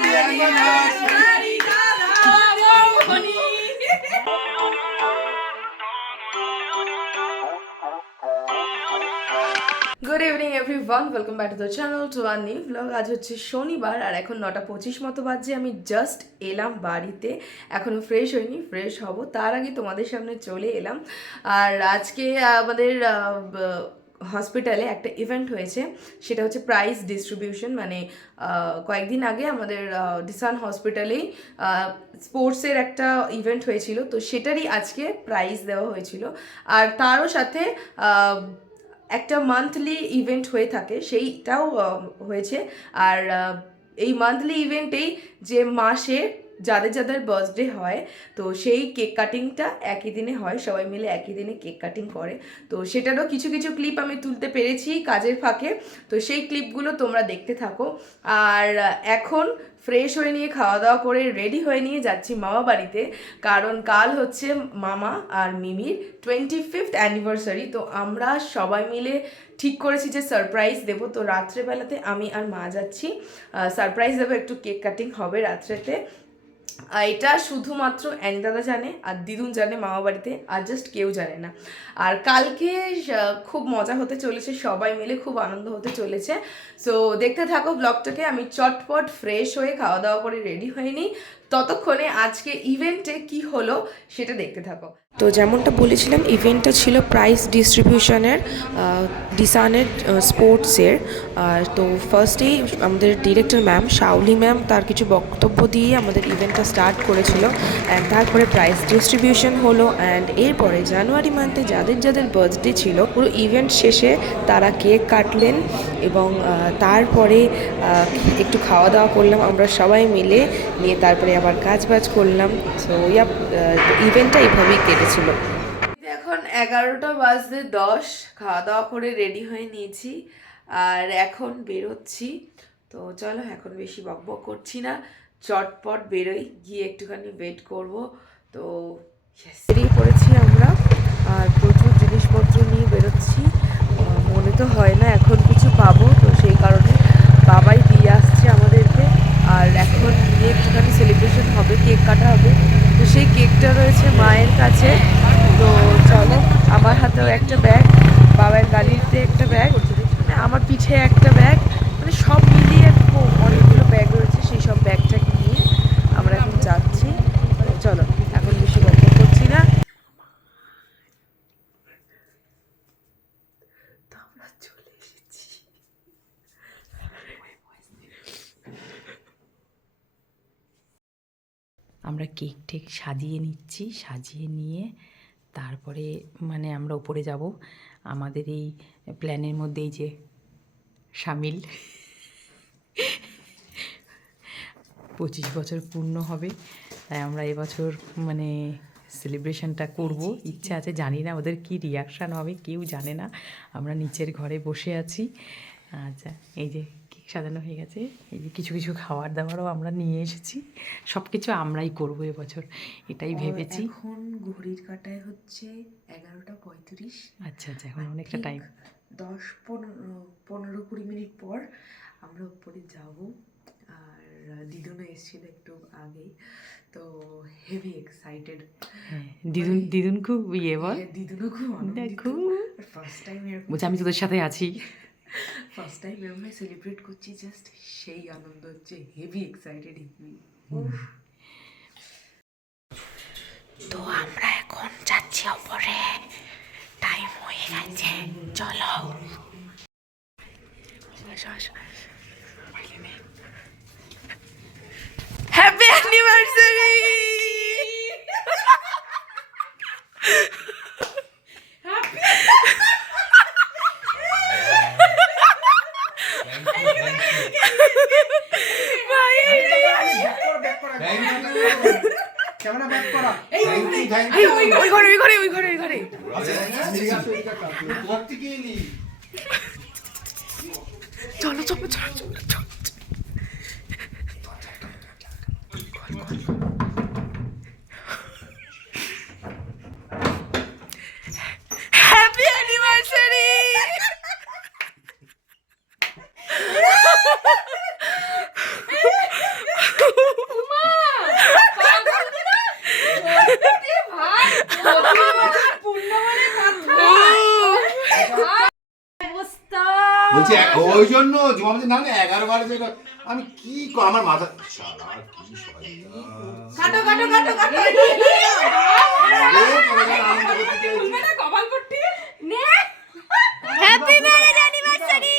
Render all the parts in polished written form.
Good evening everyone, welcome back to the channel to our new vlog. আজ হচ্ছে শনিবার আর এখন 9:25 মতো বাজে। আমি জাস্ট এলাম বাড়িতে, এখনও ফ্রেশ হইনি, ফ্রেশ হব তার আগে তোমাদের সামনে চলে এলাম। আর আজকে আমাদের হসপিটালে একটা ইভেন্ট হয়েছে, সেটা হচ্ছে প্রাইজ ডিস্ট্রিবিউশন। মানে কয়েকদিন আগে আমাদের ডিসান হসপিটালেই স্পোর্টসের একটা ইভেন্ট হয়েছিল, তো সেটারই আজকে প্রাইজ দেওয়া হয়েছিল। আর তারও সাথে একটা মান্থলি ইভেন্ট হয়ে থাকে, সেইটাও হয়েছে। আর এই মান্থলি ইভেন্টেই যে মাসে যাদের যাদের বার্থডে হয়, তো সেই কেক কাটিংটা একই দিনে হয়, সবাই মিলে একই দিনে কেক কাটিং করে। তো সেটারও কিছু কিছু ক্লিপ আমি তুলতে পেরেছি কাজের ফাঁকে, তো সেই ক্লিপগুলো তোমরা দেখতে থাকো। আর এখন ফ্রেশ হয়ে নিয়ে খাওয়া দাওয়া করে রেডি হয়ে নিয়ে যাচ্ছি মামা বাড়িতে, কারণ কাল হচ্ছে মামা আর মিমির 25th অ্যানিভার্সারি। তো আমরা সবাই মিলে ঠিক করেছি যে সারপ্রাইজ দেবো। তো রাত্রেবেলাতে আমি আর মা যাচ্ছি, সারপ্রাইজ দেবো, একটু কেক কাটিং হবে রাত্রেতে। এটা শুধুমাত্র অ্যানি দাদা জানে আর দিদুন জানে মামা বাড়িতে, আর জাস্ট কেউ জানে না। আর কালকে খুব মজা হতে চলেছে, সবাই মিলে খুব আনন্দ হতে চলেছে। সো দেখতে থাকো ব্লগটাকে। আমি চটপট ফ্রেশ হয়ে খাওয়া দাওয়া করে রেডি হয়ে নিই, ততক্ষণে আজকে ইভেন্টে কি হলো সেটা দেখতে থাকো। তো যেমনটা বলেছিলাম, ইভেন্টটা ছিল প্রাইজ ডিস্ট্রিবিউশনের, ডিসানের স্পোর্টসের। তো ফার্স্টেই আমাদের ডিরেক্টর ম্যাম শাওলি ম্যাম তার কিছু বক্তব্য দিয়ে আমাদের ইভেন্টটা স্টার্ট করেছিল, অ্যান্ড তারপরে প্রাইজ ডিস্ট্রিবিউশন হলো। অ্যান্ড এরপরে জানুয়ারি মান্থে যাদের যাদের বার্থডে ছিল, পুরো ইভেন্ট শেষে তারা কেক কাটলেন এবং তারপরে একটু খাওয়া দাওয়া করলাম আমরা সবাই মিলে, নিয়ে তারপরে আবার কাজ বাজ করলাম। সো ইভেন্টটা এইভাবেই কেটেছিল। এখন 11:10 খাওয়া দাওয়া করে রেডি হয়ে নিয়েছি আর এখন বেরোচ্ছি। তো চলো, এখন বেশি বকবক করছি না, চটপট বেরোই, গিয়ে একটুখানি ওয়েট করব। তো বেরিয়ে পড়েছি আমরা আর প্রচুর জিনিসপত্র নিয়ে বেরোচ্ছি। মনে তো হয় না এখন কিছু পাবো, তো সেই কারণে বাবাই দিয়ে আসছে আমাদেরকে। আর এখন গিয়ে একটুখানি সেলিব্রেশন হবে, কেক কাটা হবে। তো সেই কেকটা রয়েছে মায়ের কাছে। তো চলো, আমার হাতেও একটা ব্যাগ, বাবার গাড়িতে একটা ব্যাগ, মানে আমার পিঠে একটা ব্যাগ, মানে সব মিলিয়ে অনেকগুলো ব্যাগ রয়েছে। সেই সব ব্যাগটাকে নিয়ে আমরা এখন যাচ্ছি। তো চলো, এখন বেশি গল্প করছি না, তো আমরা চলে এসেছি। আমরা কেক টেক সাজিয়ে নিচ্ছি, সাজিয়ে নিয়ে তারপরে মানে আমরা উপরে যাব। আমাদের এই প্ল্যানের মধ্যে এই যে সামিল 25 বছর পূর্ণ হবে, তাই আমরা এবছর মানে সেলিব্রেশনটা করব, ইচ্ছা আছে। জানি না ওদের কি রিয়াকশান হবে, কেউ জানে না। আমরা নিচের ঘরে বসে আছি। আচ্ছা, এই যে কেক সাজানো হয়ে গেছে, এই যে কিছু কিছু খাবার দাবারও আমরা নিয়ে এসেছি। সব কিছু আমরাই করবো এবছর, এটাই ভেবেছি। এখন ঘড়ির কাঁটায় হচ্ছে 11:35। আচ্ছা আচ্ছা, এখন অনেকটা টাইম, 10-15-20 মিনিট পর আমরা উপরে যাব। আর দিদুনও এসেছিল একটু আগেই, তো হেভি এক্সাইটেড। হ্যাঁ দিদুন, দিদুন খুব ইয়ে বল, দিদুনও খুব আনন্দিত। দেখো ফার্স্ট টাইম এরকম বলছে আমি তোদের সাথে আছি। ফার্স্ট টাইম এরকম সেলিব্রেট করছি, জাস্ট সেই আনন্দ হচ্ছে, হেভি এক্সাইটেড, হেভি। তো আমরা এখন যাচ্ছি ওপরে, টাইম হয়ে গেছে, চলো। Happy anniversary! ক্যামেরা ব্যাক করা। ওই ঘরে চলো চলো চলো চলো চলো। Happy anniversary! ওই জন্য আমাদের না না 11 বার যেটা আমি কি আমার মাথা শালা কি শয়তান happy marriage anniversary.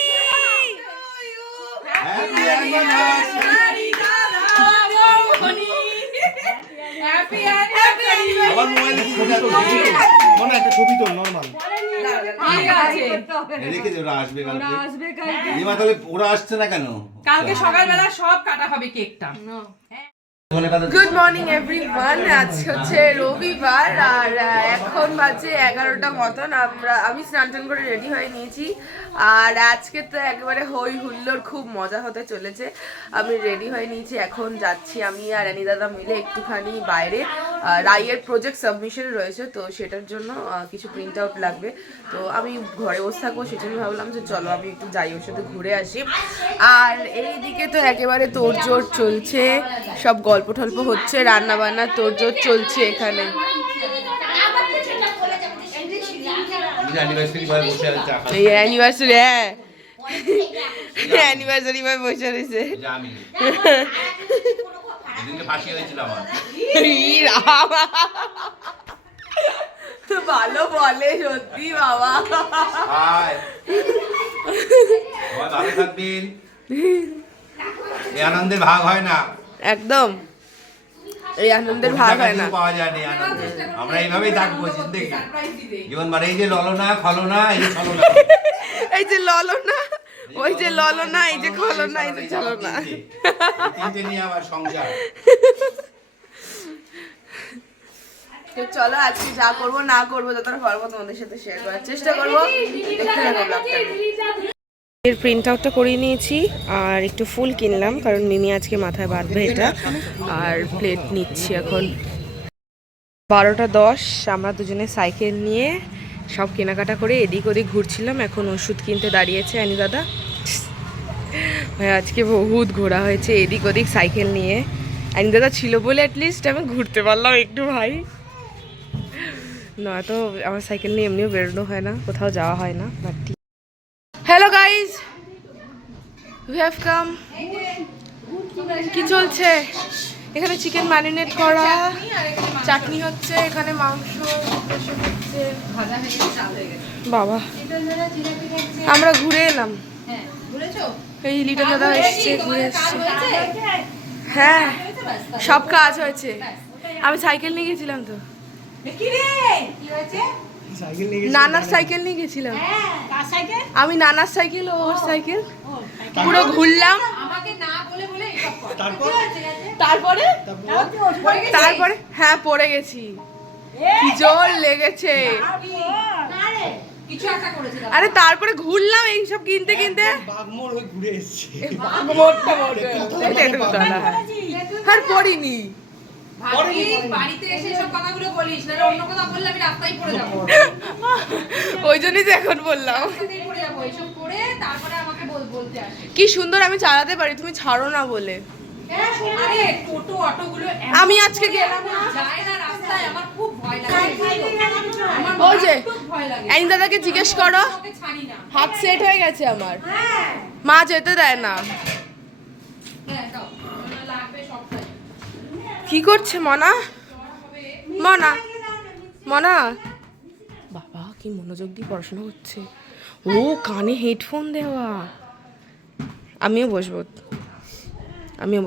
Happy anniversary আমার মোবাইলে ফোনে মনে একটা ছবি তো নরমাল রেখে যে ওরা আসবে কালকে এবার তাহলে ওরা আসছে না কেন কালকে সকালবেলা সব কাটা হবে কেকটা। Good morning everyone. আজ হচ্ছে রবিবার আর এখন বাজে 11টা মতন। আমি স্নান টান করে রেডি হয়ে নিয়েছি আর আজকে তো একেবারে হই হুল্লোড়, খুব মজা হতে চলেছে। আমি রেডি হয়ে নিয়েছি, এখন যাচ্ছি আমি আর রানী দাদা মিলে একটুখানি বাইরে। রাইয়ের প্রজেক্ট সাবমিশন রয়েছে, তো সেটার জন্য কিছু প্রিন্ট আউট লাগবে। তো আমি ঘরে বসে থাকবো, সেজন্য ভাবলাম যে চলো আমি একটু যাই, ওর সাথে ঘুরে আসি। আর এইদিকে তো একেবারে তোড়জোড় চলছে, সব গল্প টল্প হচ্ছে, রান্না বান্না তোড়জোড় চলছে এখানে। এই অ্যানিভার্সারি, হ্যাঁ অ্যানিভার্সারি ভাই বসে রয়েছে। ভালো বলে সত্যি বাবা। এই আনন্দের ভাগ হয় না, একদম এই আনন্দের ভাগ হয় না। পাওয়া যায় না আনন্দ। আমরা এইভাবেই থাকবো জিন্দেগি জীবন মানে এই যে ললনা খলনা এই যে ছলনা এই যে ললনা, ওই যে ললনা, এই যে খলনা, এই যে ছলনা, তিনটে নিয়ে আমার সংসার। তো চলো আজকে যা করবো না করবো যতটা পারবো তোমাদের সাথে শেয়ার করার চেষ্টা করবো। দেখতে থাকো ব্লগটা। এর প্রিন্ট আউটটা করিয়ে নিয়েছি আর একটু ফুল কিনলাম, কারণ মিমি আজকে মাথায় বাঁধবে এটা। আর প্লেট নিচ্ছি এখন। 12টা 10, আমরা দুজনে সাইকেল নিয়ে সব কেনাকাটা করে এদিক ওদিক ঘুরছিলাম। এখন ওষুধ কিনতে দাঁড়িয়েছে আনি দাদা। ভাই আজকে বহুত ঘোরা হয়েছে এদিক ওদিক সাইকেল নিয়ে। আনি দাদা ছিল বলে অ্যাটলিস্ট আমি ঘুরতে পারলাম একটু ভাই, নয়তো আমার সাইকেল নিয়ে এমনিও বেরোনো হয় না, কোথাও যাওয়া হয় না। But hello guys, we have come. কি চলছে এখানে? চিকেন ম্যারিনেট করা, চাটনি হচ্ছে, এখানে মাংস হচ্ছে, বাবা আমরা ঘুরে এলাম। এই লিটন দাদা এসছে, ঘুরে এসছে। হ্যাঁ সব কাজ হয়েছে। আমি সাইকেল নিয়ে গেছিলাম তো, নানার সাইকেল নিয়ে গেছিলাম। আমি নানার সাইকেল, ওর সাইকেল, পুরো ঘুরলাম। তারপরে তারপরে হ্যাঁ পড়ে গেছি, কি জোর লেগেছে। আরে তারপরে ঘুরলাম এইসব কিনতে কিনতে, আর পড়িনি। ওই জন্যই তো এখন বললাম কি সুন্দর আমি চালাতে পারি, তুমি ছাড়ো না বলে। আমি আজকে গেলাম ওই যে আইন দাদাকে জিজ্ঞেস করো, হাত সেট হয়ে গেছে আমার, মা যেতে দেয় না। কি করছে মনা? মনা মনা বাবা কি মনোযোগ দিয়ে পড়াশোনা করছে। ও কানে হেডফোন দেওয়া। আমিও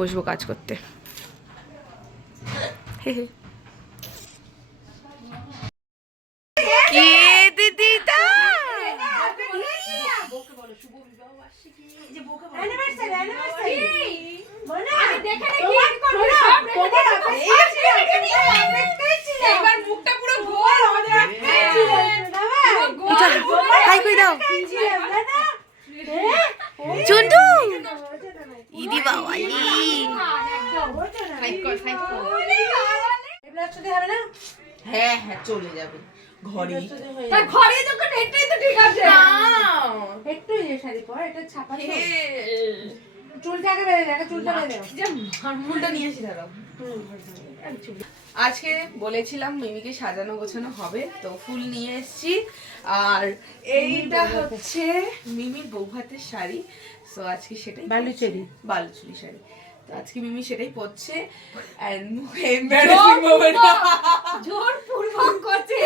বসবো কাজ করতে। কে দিদিটা? হাই কই দাও চুন্টু, ইদি বাবালি। হ্যাঁ হ্যাঁ চলে যাবে ঘরে। ঘরে যখন এটাই তো ঠিক আছে। একটু এই শাড়ি পর, এটা ছাপা তো। চুলটাকে বেঁধে দে, চুলটা বেঁধে দাও। মুলটা নিয়ে এসে দাও। আজকে বলেছিলাম মিমিকে সাজানো গোছানো হবে, তো ফুল নিয়ে এসেছি। আর এইটা হচ্ছে মিমির বৌভাতের শাড়ি, তো আজকে সেটাই বালুচুরি শাড়ি। তো আজকে মিমি সেটাই পরছে। And embarrassing moment. জোরপূর্বক করছে,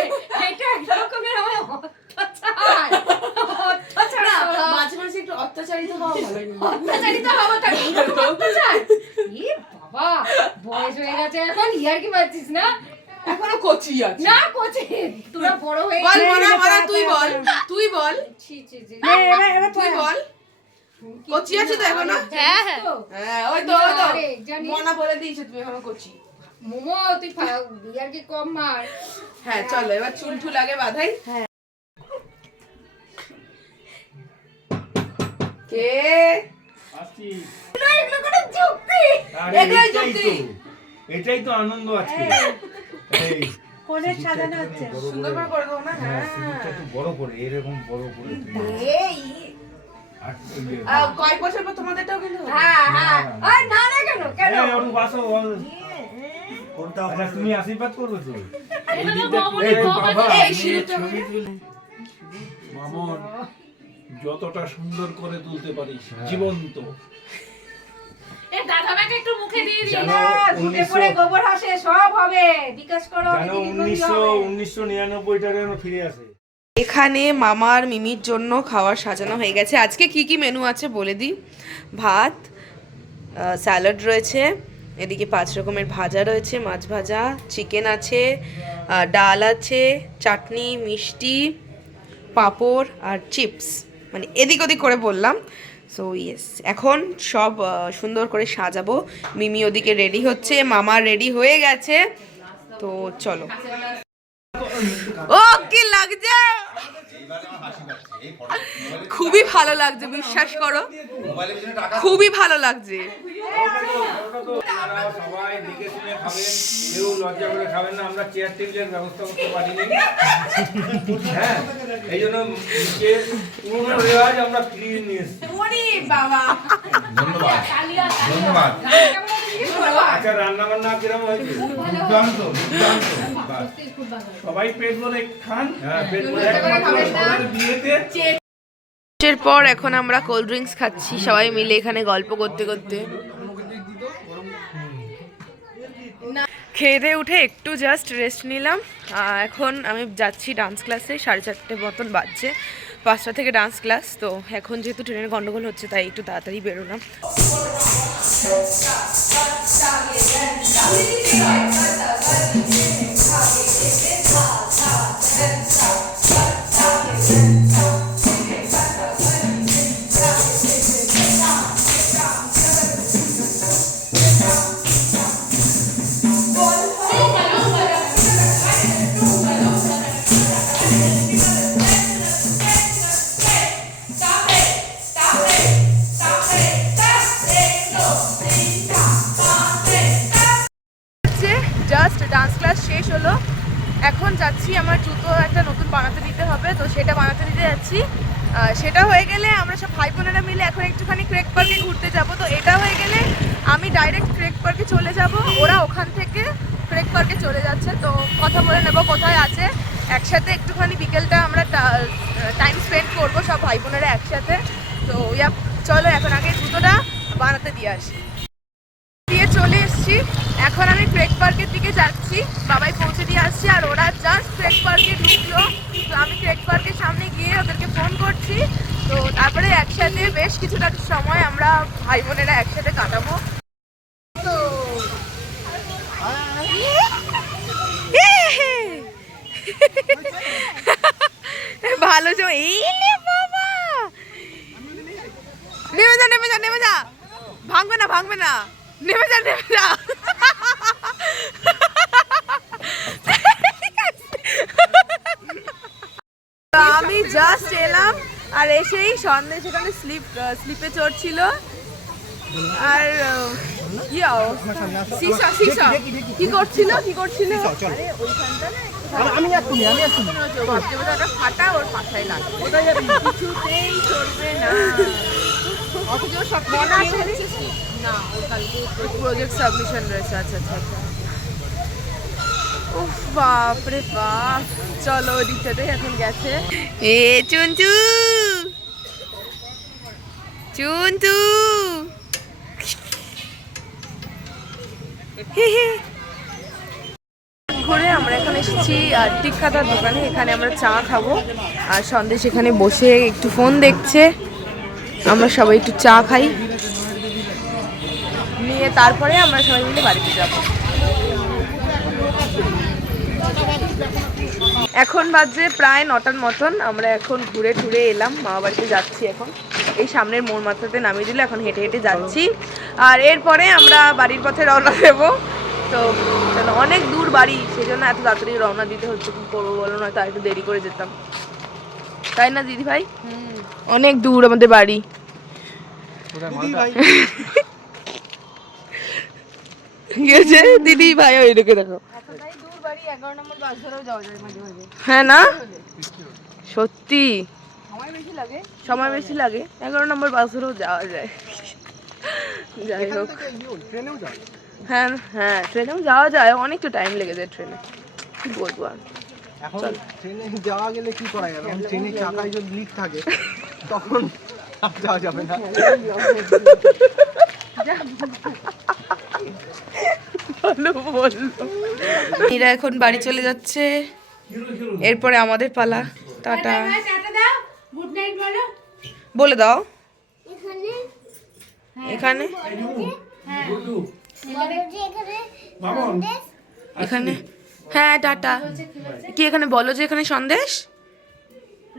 এটা এক রকমের আমার অত্যাচার। না, মাঝে মাঝে একটু অত্যাচারিত হওয়া ভালো। অত্যাচারিত হওয়া তার এরকম অত্যাচার? এ বাবা, বয়স হয়ে গেছে এখন, ইয়ার কি পাচ্ছিস না? এখনো কচি আছে। না কোচে, তোরা বড় হয়ে বল গেছিস। মনা, মনা তুই বল, তুই বল, ছি, ছি, ছি। তুই বল। কচি আছে তো এখনো? হ্যাঁ, হ্যাঁ। হ্যাঁ, ওই তো ওই তো। আরে, জানি। মনা বলে দিয়েছে তুমি এখনো কচি। মোমো, তুই ইয়ার কি কম মার। হ্যাঁ চলো এবার চুল টুল আগে বাঁধাই। কে আসছি। এগুলো কোনো যুক্তি? আরে এটাই এটাই যুক্তি। তো, এটাই তো আনন্দ আজকে। এই ফোনের সাজানো হচ্ছে। সুন্দর করে করে দেবো না? হ্যাঁ সিঁদুরটা একটু বড় করে, এরকম বড় করে দিও। এই আর ওই যে- কয়েক বছর পর তোমাদেরটাও কিন্তু হবে। হ্যাঁ, হ্যাঁ। আরে না না কেন? কেন? এই, ওরু বাসো, আচ্ছা, তুমি আশীর্বাদ করবে তো? এই দিকটা একটু- এই বাবা, এই সিঁদুরটা ছবি তুলে- মামন, যতটা সুন্দর করে তুলতে পারিস, জীবন্ত। এ দাদাটাকে একটু মুখে দিয়ে দিই। জানো, ঝুঁকে পড়ে গোবর হাসে, সব হবে। বিকাশ করো, জানো, দিদি হবে। 1999 যেন ফিরে আসে। এখানে মামার মিমির জন্য খাবার সাজানো হয়ে গেছে। আজকে কি কি মেনু আছে বলে দিই। ভাত, স্যালাড রয়েছে, এদিকে 5 রকমের ভাজা রয়েছে, মাছ ভাজা, চিকেন আছে, ডাল আছে, চাটনি, মিষ্টি, পাঁপড় আর চিপস। মানে এদিক ওদিক করে বললাম। সো ইয়েস, এখন সব সুন্দর করে সাজাবো। মিমি ওদিকে রেডি হচ্ছে, মামা রেডি হয়ে গেছে। তো চলো। ও কি লাগছে, খুবই ভালো লাগছে, বিশ্বাস করো খুবই ভালো লাগছে। আপনারা সবাই দেখে শুনে খাবেন, কেউ লজ্জা করে খাবেন না। আমরা চেয়ার টেবিলের ব্যবস্থা করতে পারিনি। হ্যাঁ, এই জন্য নিচে পুরোনো রেওয়াজ আমরা ফিরিয়ে নিয়ে এসেছি। বাবা ধন্যবাদ ধন্যবাদ। আচ্ছা, রান্না বান্না কিরকম হয়েছে? দুর্দান্ত দুর্দান্ত। বাস। সবাই পেট ভরে খান। হ্যাঁ, পেট ভরে পেট ভরে একমাত্র খাবেন না। সবার বিয়েতে এর পর এখন আমরা কোল্ড ড্রিঙ্কস খাচ্ছি সবাই মিলে এখানে গল্প করতে করতে। খেয়ে দিয়ে উঠে একটু জাস্ট রেস্ট নিলাম। এখন আমি যাচ্ছি ডান্স ক্লাসে, 4:30 মতন বাজছে। 5টা থেকে ডান্স ক্লাস। তো এখন যেহেতু ট্রেনের গন্ডগোল হচ্ছে তাই একটু তাড়াতাড়ি বেরোলাম। জাস্ট ডান্স ক্লাস শেষ হলো, এখন যাচ্ছি আমার জুতো একটা নতুন বানাতে দিতে হবে, তো সেটা বানাতে দিতে যাচ্ছি। সেটা হয়ে গেলে আমরা সব ভাই বোনেরা মিলে এখন একটুখানি ক্রেক পার্কে ঘুরতে যাব। তো এটা হয়ে গেলে আমি ডাইরেক্ট ক্রেক পার্কে চলে যাব, ওরা ওখান থেকে ক্রেক পার্কে চলে যাচ্ছে। তো কথা বলে নেবো কোথায় আছে, একসাথে একটুখানি বিকেলটা আমরা টাইম স্পেন্ড করবো সব ভাই বোনেরা একসাথে। তো ইয়া চলো এখন আগে জুতোটা বানাতে দিয়ে আসি। দিয়ে চলে এসেছি, এখন আমি ক্রেক পার্কের দিকে যাচ্ছি, বাবাই পৌঁছে দিয়ে আসছি। আর ওরা জাস্ট ক্রেক পার্কে ঢুকলো, তো আমি ক্রেক পার্কের সামনে গিয়ে ওদেরকে ফোন করছি। তো তারপরে একসাথে বেশ কিছুটা সময় আমরা ভাই বোনেরা একসাথে কাটাবো। তো ভালো যে এই বাবা, নেমে যা নেমে যা নেমে যা, ভাঙবে না ভাঙবে না, নেমে যা নেমে যা। আমি জাস্ট এলাম আর এসেই সন্দেশ সেখানে স্লিপে চড়ছিল। আর সিসা সিসা কি করছিল কি করছিল আরে ওইখানটা না আমি একটু ফাটা ওর পাশায় লাগবে, কিছুতেই চলবে না। অথচ সব মনা না, ওর কালকে প্রজেক্ট সাবমিশন রয়েছে। আচ্ছা আচ্ছা আচ্ছা, উফ বাপরে বাপ, চলো ওদিকটাতে এখন গেছে। এ চুনচু চুনচু ঘুরে আমরা এখন এসেছি টিক্কাদার দোকানে। এখানে আমরা চা খাবো আর সন্দেশ এখানে বসে একটু ফোন দেখছে। আমরা সবাই একটু চা খাই, নিয়ে তারপরে আমরা সবাই মিলে বাড়িতে যাব। এখন বাজে প্রায় 9টার মতন। আমরা এখন ঘুরে টুরে এলাম, মামা বাড়িতে যাচ্ছি। এখন এই সামনের মোড় মাথাতে নামিয়ে দিল, এখন হেঁটে হেঁটে যাচ্ছি। আর এরপরে আমরা বাড়ির পথে রওনা দেবো। তো চলো, অনেক দূর বাড়ি, সেই জন্য এত তাড়াতাড়ি রওনা দিতে হচ্ছে। কি করবো বলো না, তো একটু দেরি করে যেতাম, তাই না দিদি ভাই? অনেক দূর আমাদের বাড়ি। গেছে দিদি ভাই, ওই রেখে দেখো। হ্যাঁ না, সত্যি সময় বেশি লাগে। 11 নম্বর বাস ধরেও যাওয়া যায়। যাই হোক, হ্যাঁ হ্যাঁ, ট্রেনেও যাওয়া যায়, অনেকটা টাইম লেগে যায় ট্রেনে, কি বলবো আর। এখন ট্রেনে যাওয়া গেলে কি করা যাবে? এখন ট্রেনের চাকায় যদি লিক থাকে তখন আর যাওয়া যাবে না। ভালো বললো। এরা এখন বাড়ি চলে যাচ্ছে, এরপরে আমাদের পালা। টাটা, গুড নাইট বলো। বলে দাও। এখানে এখানে হ্যাঁ টাটা। কি এখানে বলো যে এখানে সন্দেশ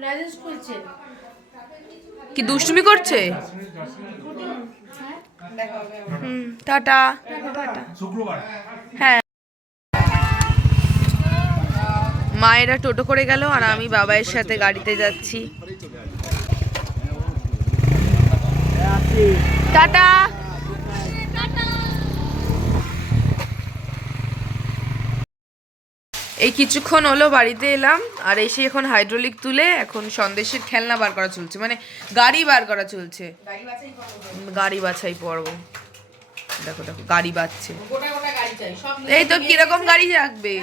রাজেশ খুলছে। কি দুষ্টুমি করছে? Tata tata. হ্যাঁ, মায়েরা টোটো করে গেল আর আমি বাবাইয়ের সাথে গাড়িতে যাচ্ছি। টাটা। এই কিছুক্ষণ হলো বাড়িতে এলাম, আর এসে এখন হাইড্রোলিক তুলে এখন সন্দেশের খেলনা বার করা চলছে, মানে গাড়ি বার করা চলছে। গাড়ি বাছাই পর্ব। দেখো দেখো গাড়ি বাজছে। এই তো কিরকম গাড়ি রাখবে?